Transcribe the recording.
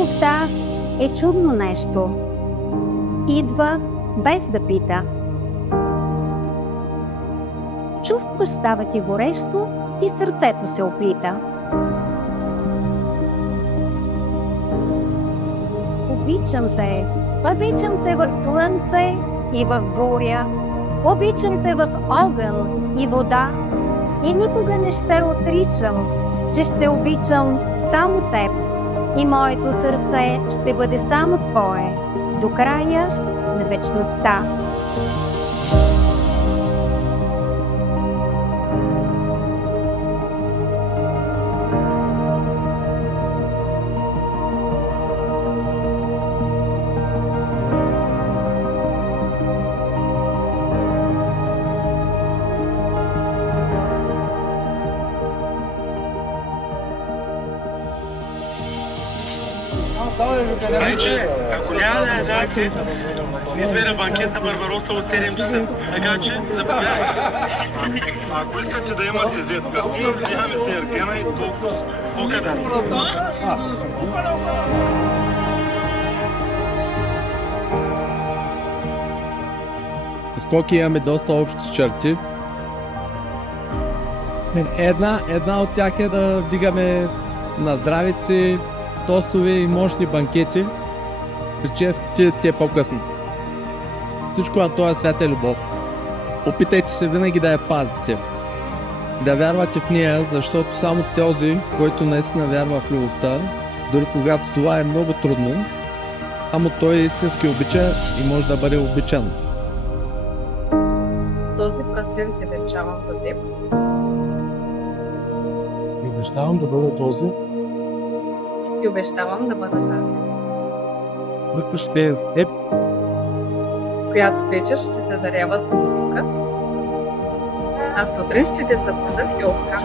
Любовта е чудно нещо. Идва без да пита. Чувстваш, става ти горещо и сърцето се оплита. Обичам те в слънце и в буря, обичам те в огън и вода и никога не ще отричам, че ще обичам само теб и моето сърце ще бъде само твое до края на вечността. Майче, ако няма да я дадете, ние сме на банкет на Барбароса от 7 часа, така че заповядайте. Ако искате да имате зетка, взимаме се ергена и толкова. Покъде? С Коки имаме доста общи черти. Една от тях е да вдигаме на здравици, тостове и мощни банкети, прическите те по-късно. Всичко на този свят е любов. Опитайте се винаги да я пазите. Да вярвате в нея, защото само този, който наистина вярва в любовта, дори когато това е много трудно, само той истински обича и може да бъде обичан. С този пръстен се венчавам за теб. И обещавам да бъда този. И обещавам да бъда тази, Който ще е с теб, която вечер ще те дарява с музика, а сутрин ще те събуда с любовка.